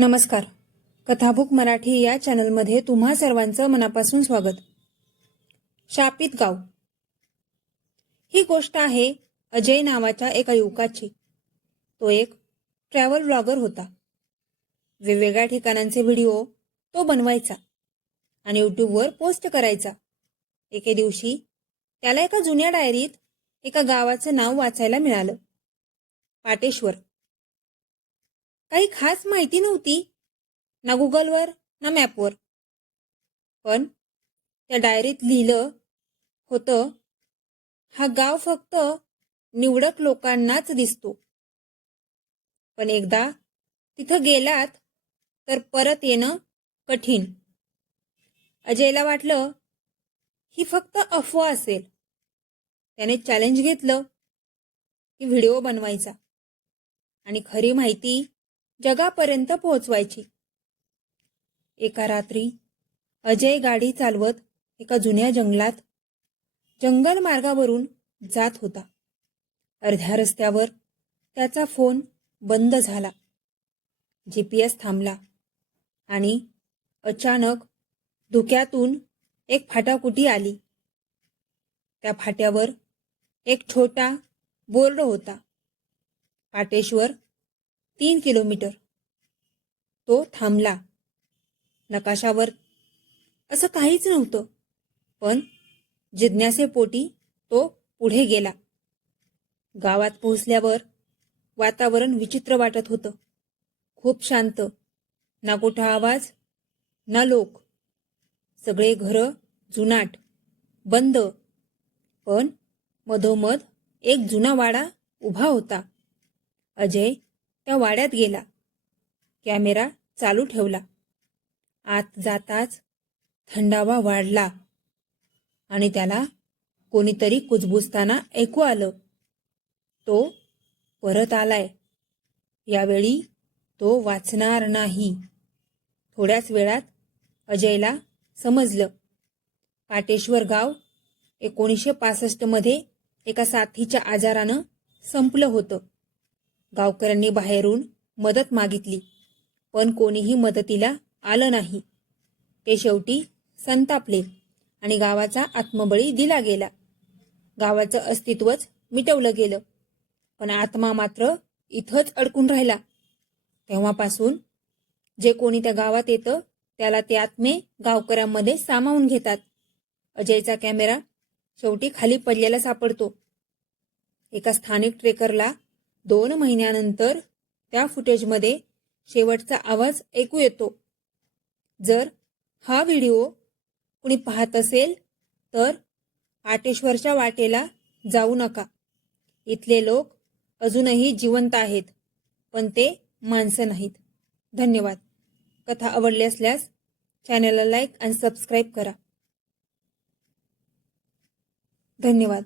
नमस्कार. कथाबुक मराठी या चॅनलमध्ये तुम्हा सर्वांचं मनापासून स्वागत. शापित गाव. ही गोष्ट आहे अजय नावाच्या एका युवकाची. तो एक ट्रॅव्हल ब्लॉगर होता. वेगवेगळ्या ठिकाणांचे व्हिडिओ तो बनवायचा आणि यूट्यूबवर पोस्ट करायचा. एके दिवशी त्याला एका जुन्या डायरीत एका गावाचं नाव वाचायला मिळालं. पाटेश्वर. काही खास माहिती नव्हती. ना गुगलवर ना मॅपवर. पण त्या डायरीत लिहिलं होतं हा गाव फक्त निवडक लोकांनाच दिसतो. पण एकदा तिथं गेलात तर परत येणं कठीण. अजयला वाटलं ही फक्त अफवा असेल. त्याने चॅलेंज घेतलं की व्हिडिओ बनवायचा. आणि खरी माहिती जगापर्यंत पोहोचवायची. एका रात्री अजय गाडी चालवत एका जुन्या जंगलात जंगल मार्गावरून जात होता. अर्ध्या रस्त्यावर त्याचा फोन बंद झाला. जी पी एस थांबला आणि अचानक धुक्यातून एक फाटाकुटी आली. त्या फाट्यावर एक छोटा बोर्ड होता. पाटेश्वर तीन किलोमीटर. तो थांबला. नकाशावर. असं काहीच नव्हतं. पण जिज्ञासेपोटी तो पुढे गेला. गावात पोहोचल्यावर वातावरण विचित्र वाटत होतं. खूप शांत. ना कुठा आवाज ना लोक. सगळे घरं जुनाट बंद. पण मधोमध एक जुना वाडा उभा होता. अजय त्या वाड्यात गेला. कॅमेरा चालू ठेवला. आत जाताच थंडावा वाढला आणि त्याला कोणीतरी कुजबुजताना ऐकू आलं. तो परत आलाय. यावेळी तो वाचणार नाही. थोड्याच वेळात अजयला समजलं. पाटेश्वर गाव एकोणीसशे पासष्टमध्ये एका साथीच्या आजारानं संपलं होतं. गावकऱ्यांनी बाहेरून मदत मागितली पण कोणीही मदतीला आलं नाही. ते शेवटी संतापले आणि गावाचा आत्मबळी दिला गेला. गावाचं अस्तित्वच मिटवलं गेलं पण आत्मा मात्र इथंच अडकून राहिला. तेव्हापासून जे कोणी त्या गावात येतं त्याला ते आत्मे गावकऱ्यांमध्ये सामावून घेतात. अजयचा कॅमेरा शेवटी खाली पडलेला सापडतो. एका स्थानिक ट्रेकरला दोन महिन्यानंतर त्या फुटेजमध्ये शेवटचा आवाज ऐकू येतो. जर हा व्हिडिओ कुणी पाहत असेल तर आटेश्वरच्या वाटेला जाऊ नका. इथले लोक अजूनही जिवंत आहेत पण ते माणसं नाहीत. धन्यवाद. कथा आवडली असल्यास चॅनलला लाईक आणि सबस्क्राईब करा. धन्यवाद.